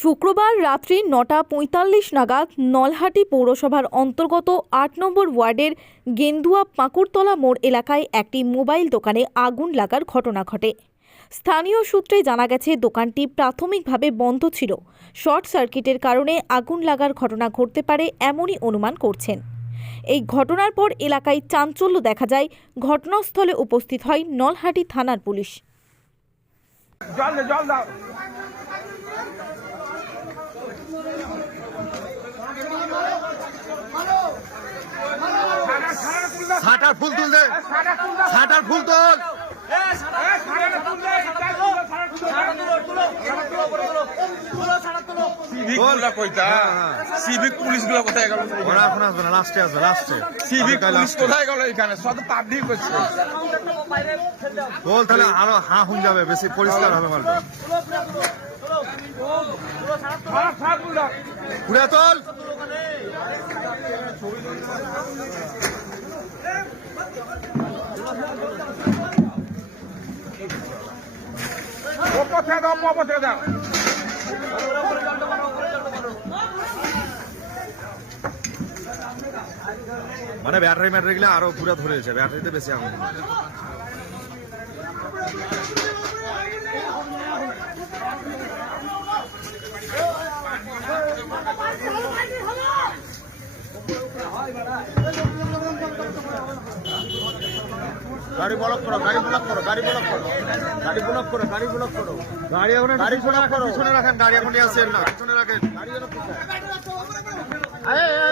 শুক্রবার রাত্রি নটা পঁয়তাল্লিশ নাগাদ নলহাটি পৌরসভার অন্তর্গত আট নম্বর ওয়ার্ডের গেন্দুয়া পাঁকুড়তলা মোড় এলাকায় একটি মোবাইল দোকানে আগুন লাগার ঘটনা ঘটে। স্থানীয় সূত্রে জানা গেছে, দোকানটি প্রাথমিকভাবে বন্ধ ছিল। শর্ট সার্কিটের কারণে আগুন লাগার ঘটনা ঘটতে পারে এমনই অনুমান করছেন। এই ঘটনার পর এলাকায় চাঞ্চল্য দেখা যায়। ঘটনাস্থলে উপস্থিত হয় নলহাটি থানার পুলিশ। জল জল দাও। ছাটার ফুল তুল দে। ফুল তোল। সিভিকগুলা সিভিক পুলিশগুলা কোথায় গেল? ওরা এখন আসবে না লাস্টে আসবে লাস্টে সিভিক পুলিশ কোথায় গেল এখানে? সব পাবলিক হচ্ছে। বল তাহলে আরও হা হুন যাবে বেশি পরিষ্কার হবে মালটা পুরা মানে ব্যাটারি ম্যাটারি গুলো আরও পুরা ধরেছে ব্যাটারিতে বেশি আগুন গাড়ি ব্লক করো গাড়ি ব্লক করো গাড়ি ব্লক করো। গাড়ি ব্লক করো গাড়ি ব্লক করো। গাড়ি এখন গাড়ি ব্লক করো। পিছনে রাখেন গাড়ি এখন আসেন না। পিছনে রাখেন। গাড়ি